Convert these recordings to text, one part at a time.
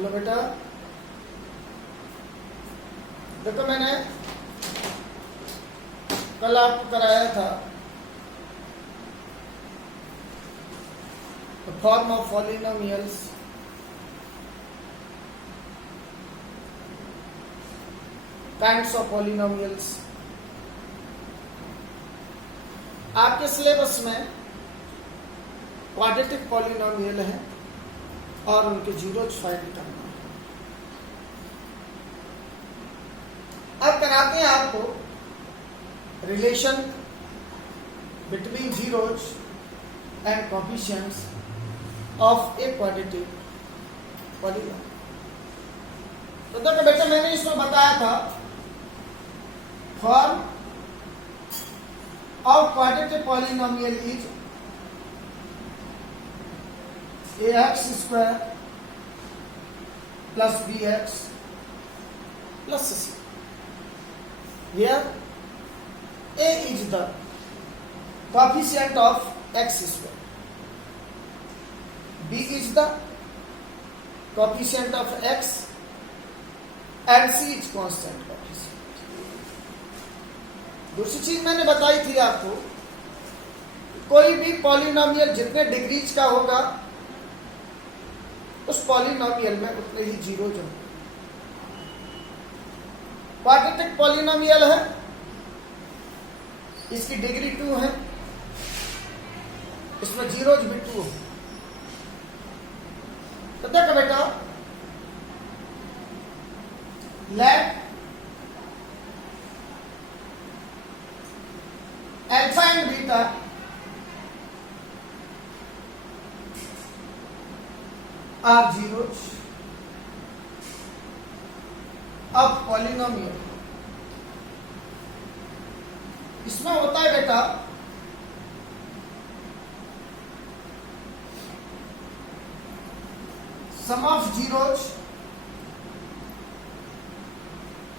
Hello बेटा, देखो मैंने कल आपको कराया था form of polynomials, kinds of polynomials. आपके सिलेबस में क्वाड्रेटिक पॉलिनोमियल है और उनके जीरोज फाइंड करना है। अब कराते हैं आपको relation between zeros and coefficients of a quadratic polynomial. तो देखो बेटा, मैंने इसमें बताया था form of quadratic polynomial is ax square plus bx plus c, where a is the coefficient of x square, b is the coefficient of x and c is constant coefficient। दूसरी चीज मैंने बताई थी आपको, कोई भी पॉलिनोमियल जितने degrees का होगा उस पॉलिनोमियल में उतने ही जीरोज होंगे। क्वाड्रेटिक पॉलिनोमियल है, इसकी डिग्री 2 है, इसमें जीरोज भी 2 है। तो देखो बेटा, let alpha and beta are zeros of polynomial. इसमें होता है बेटा sum of zeros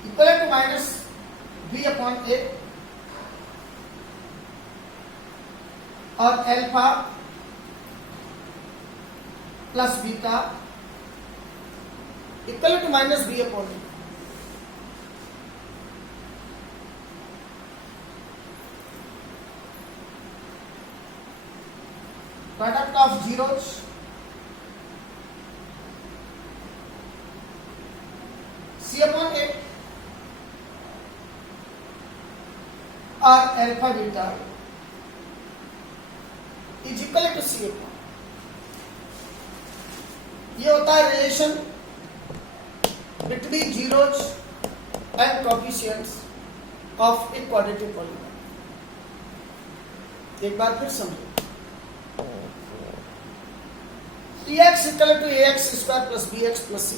equal to minus B upon A और alpha plus beta equal to minus B upon A. Product of zeros C upon A और alpha beta is equal to C upon. ये होता है relation between zeros and coefficients of a quadratic polynomial. एक बार फिर समझो, Tx equal to ax square plus bx plus c,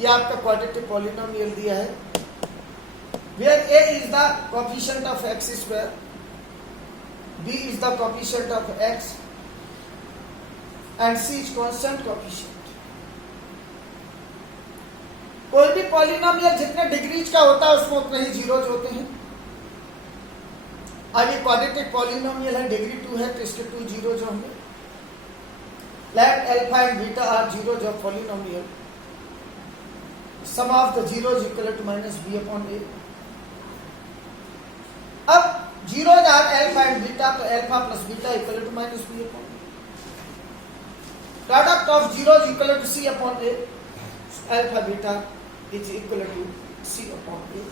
ये आपका क्वाड्रेटिक पॉलिनोमियल दिया है, where a is the coefficient of x square, b is the coefficient of x and c is constant coefficient। कोई भी पॉलिनोमियल जितने degrees का होता है उसमें उतने ही जीरोज होते हैं। अब ये क्वाड्रेटिक पॉलिनोमियल है, डिग्री 2 है तो इसके 2 जीरोज होंगे। Let alpha and beta are zeros of polynomial, sum of the zeros equal to minus B upon A. अब zeros are alpha and beta, तो alpha plus beta equal to minus B upon A. Product of zeros equal to c upon a, alpha beta is equal to c upon a।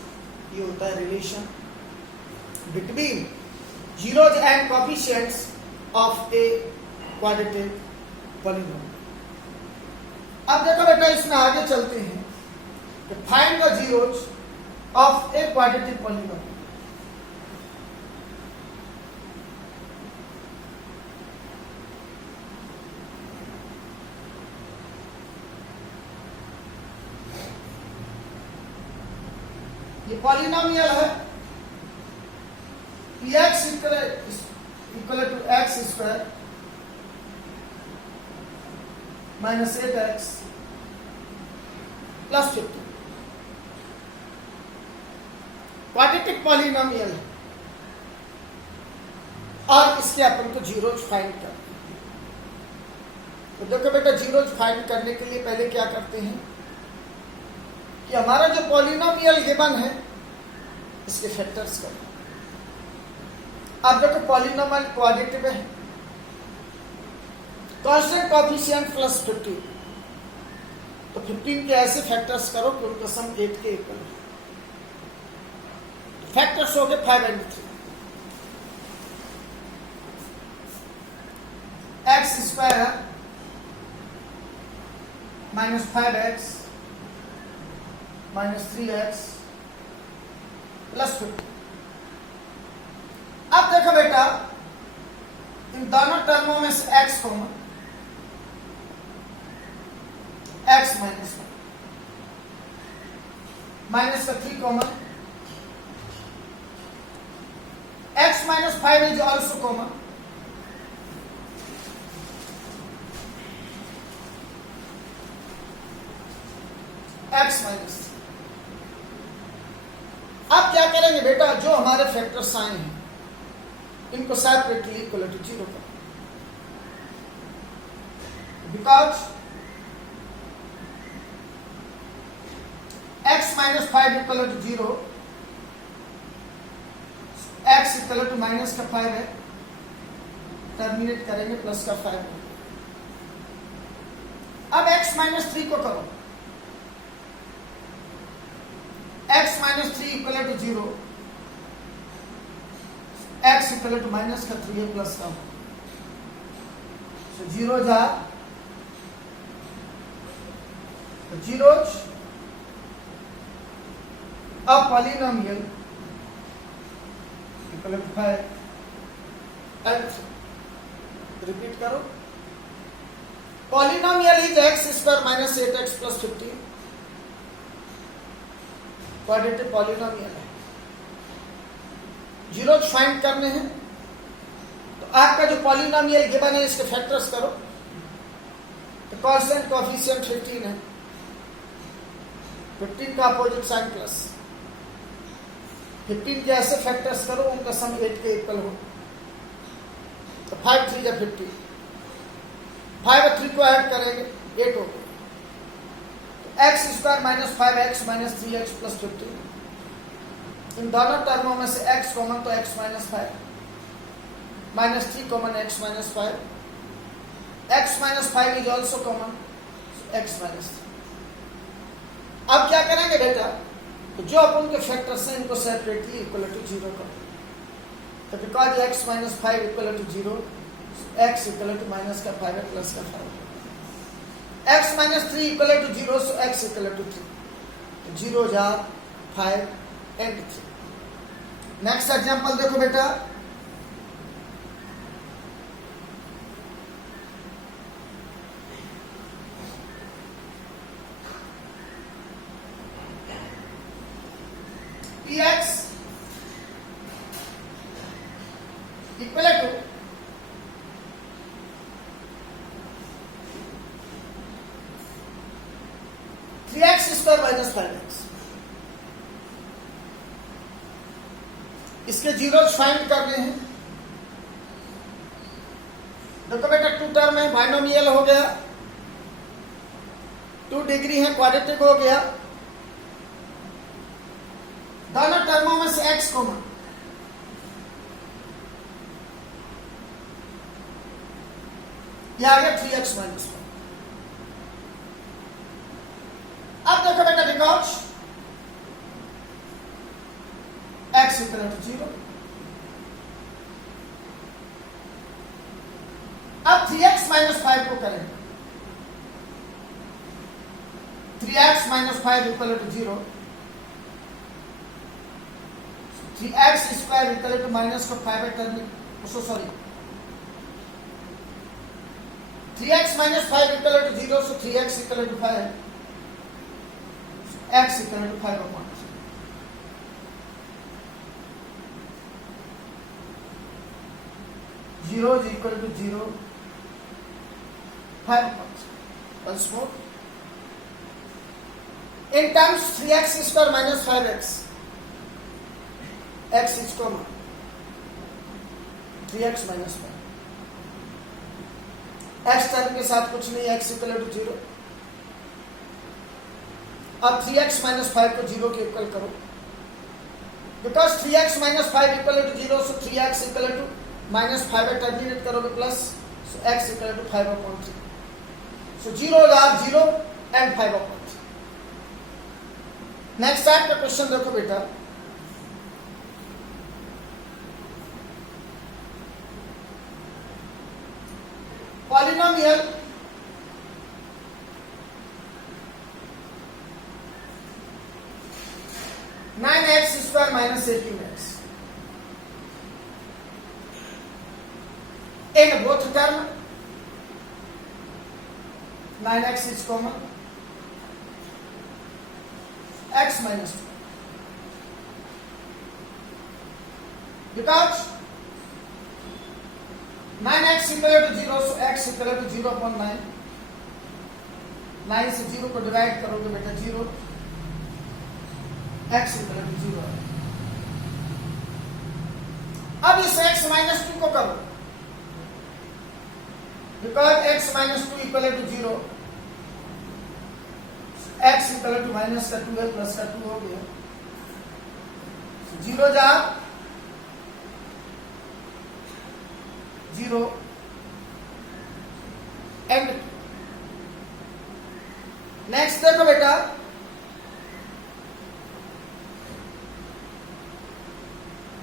ये होता है relation between zeros and coefficients of a quadratic polynomial. अब देखो बेटा, इसमें आगे चलते हैं कि find the zeros of a quadratic polynomial. ये पॉलिनोमियल है, x equal to x square minus 8x plus 50। Quadratic polynomial है और इसके अपन को जीरोज फाइंड कर। तो देखो बेटा, जीरोज फाइंड करने के लिए पहले क्या करते हैं कि हमारा जो पॉलिनोमियल गिवन है इसके फैक्टर्स करो। अब देखो पॉलिनोमियल क्वाड्रेटिक है, कांस्टेंट कोएफिशिएंट प्लस 15, तो 15 के ऐसे फैक्टर्स करो कि उनका सम 8 के इक्वल हो। फैक्टर्स हो गए 5 and 3। X square minus 5x minus 3x plus 15। अब देखो बेटा, इन दोनों टर्मों में से x common, x minus 1 minus का 3 common, x minus 5 is also common, x minus 3। अब क्या करेंगे बेटा, जो हमारे फैक्टर्स आए हैं इनको सेपरेटली इक्वल टू 0 करो, because x minus 5 equal to 0, x equal to minus का 5 है, टर्मिनेट करेंगे प्लस का 5 है। अब x माइनस 3 को करो, x minus 3 equal to 0, x equal to minus का 3 है प्लस का, so जीरो जा zeros a polynomial equal to 5 and 3। Repeat करो, polynomial is x square minus 8x plus 15, quadratic polynomial है। जीरोज फाइंड करने हैं, तो आपका जो पॉलिनोमियल गिवन है इसके फैक्टर्स करो, तो कांस्टेंट कोएफिशिएंट 15 है, 15 का अपोजिट साइन प्लस, 15 के ऐसे फैक्टर्स करो उनका सम 8 के इक्वल हो, तो 5 3 या 50, 5 और 3 को ऐड करेंगे 8 हो गया, तो x square minus 5x minus 3x plus 15, इन दोनों टर्मों में से x कॉमन तो x minus 5, minus 3 common x minus 5, x minus 5 is also common, x minus 3। अब क्या करेंगे बेटा, तो जो अपन के फैक्टर्स हैं इनको सेपरेटली इक्वल टू 0 करो, तो because x minus 5 equal to 0, x equal to minus का 5 है प्लस का 5, x minus 3 equal to 0, so x equal to 3, तो 0 जा 5 and 3। नेक्स्ट एग्जांपल देखो बेटा, px equal to 3x square minus 5x, इसके जीरोज फाइंड करने हैं। देखो बेटा, 2 टर्म है, बाइनोमियल हो गया, 2 डिग्री है, क्वाड्रेटिक हो गया, दोनों टर्मों में से x कॉमन, यह आ गया 3x माइनस 1। अब देखो बेटा, बिकॉज x इक्वल टू 0, अब 3x माइनस 5 को करेंगे, 3x minus 5 equal to 0, 3x square equal to minus का 5 है, terminate, sorry 3x minus 5 equal to 0, so 3x equal to 5 है, x equal to 5 upon 3। Zero is equal to 0, 5 upon 3। Once more, in terms 3x square minus 5x, x is common, 3x minus 5, x term के साथ कुछ नहीं, x equal to 0। अब 3x minus 5 को 0 के equal करो, because 3x minus 5 equal to 0, so 3x equal to minus 5 में terminate करोगे plus, so x equal to 5/3। So 0 or 0 and 5/3। Next type का क्वेश्चन देखो बेटा, polynomial (9x² - 18x) in both term 9x is common, x minus 2, because 9x equal to 0, so x equal to 0/9। 9 से 0 को divide करोगे बेटा 0, x equal to 0 है। अब इस x माइनस 2 को करो, because x minus 2 equal to 0, x equal to minus का 2 है, प्लस का 2 हो गया, 0 जा 0 एंड। नेक्स्ट देखो बेटा,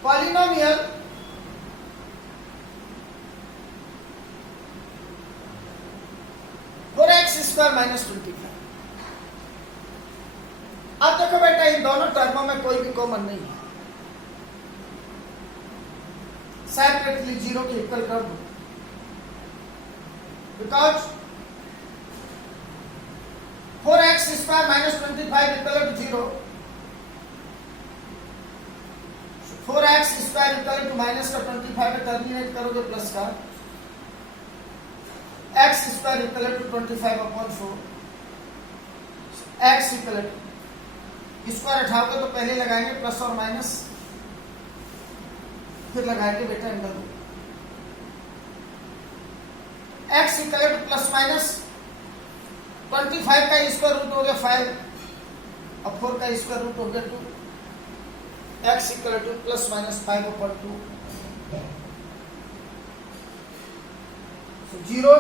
पॉलिनोमियल (4x² - 25). अब देखो बेटा, इन दोनों टर्मों में कोई भी कॉमन नहीं है, सेपरेटली 0 के इक्वल कर दो, because 4x² - 25 equal to 0, 4x² equal to minus का 25 में टर्मिनेट करोगे प्लस का, x² equal to 25/4, x equal to square उठाओगे तो पहले लगाएंगे प्लस और माइनस, फिर लगाएंगे बेटा under root. x equal to plus minus 25 का स्क्वायर रूट हो गया 5, और 4 का स्क्वायर रूट हो गया 2, x equal to plus minus 5/2। So 0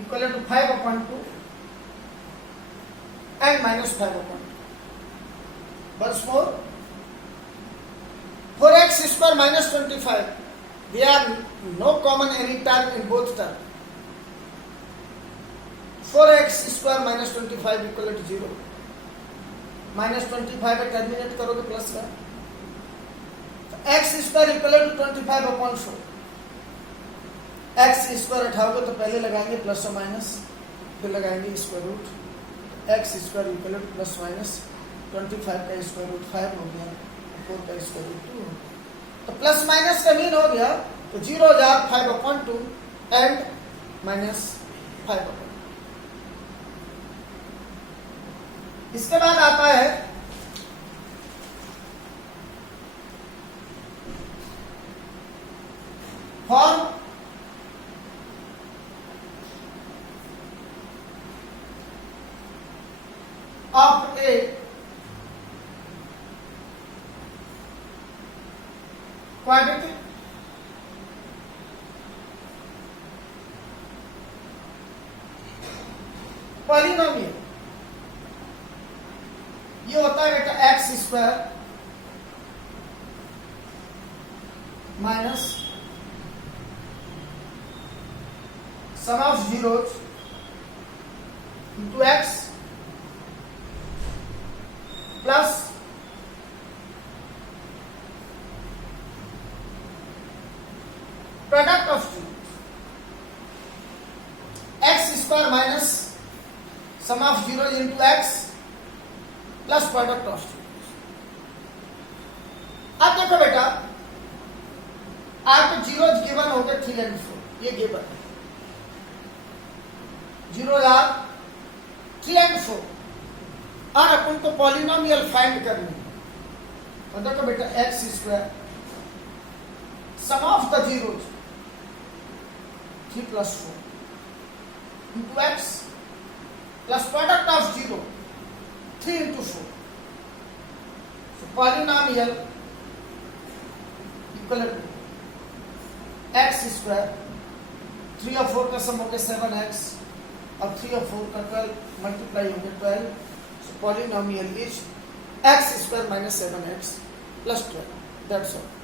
equal to 5/2 and minus 5/2. Once more, 4x² minus 25. There are no common any term in both terms. 4x² minus 25 equal to 0. Minus 25 में terminate करोगे plus का, x² equal to 25/4। x² उठाओगे तो पहले लगाएंगे plus और minus, फिर लगाएंगे square root, x² equal to plus minus 25 का स्क्वायर रूट 5 हो गया, 4 का स्क्वायर रूट 2 हो गया, तो प्लस माइनस का मीन हो गया, तो 0 जा 5/2 एंड माइनस 5/2। इसके बाद आता है form of a quadratic polynomial. ये होता है बेटा x² minus sum of zeros into x plus product of x² minus sum of zeros into x plus product of zeros. अब देखो बेटा, आपको जीरोज गिवन हो गए 3 and 4, ये गिवन है, जीरोज आर 3 and 4, और अपन को पॉलिनोमियल फाइंड करनी है। तो देखो बेटा, x² sum of the zeros 3 plus 4 into x plus product of 0, 3 into 4. So polynomial equal to x square, 3 और 4 का सम हो गया 7x, अब 3 और 4 का 12 मल्टीप्लाई हो गया 12. So polynomial is x square minus 7x plus 12. That's all.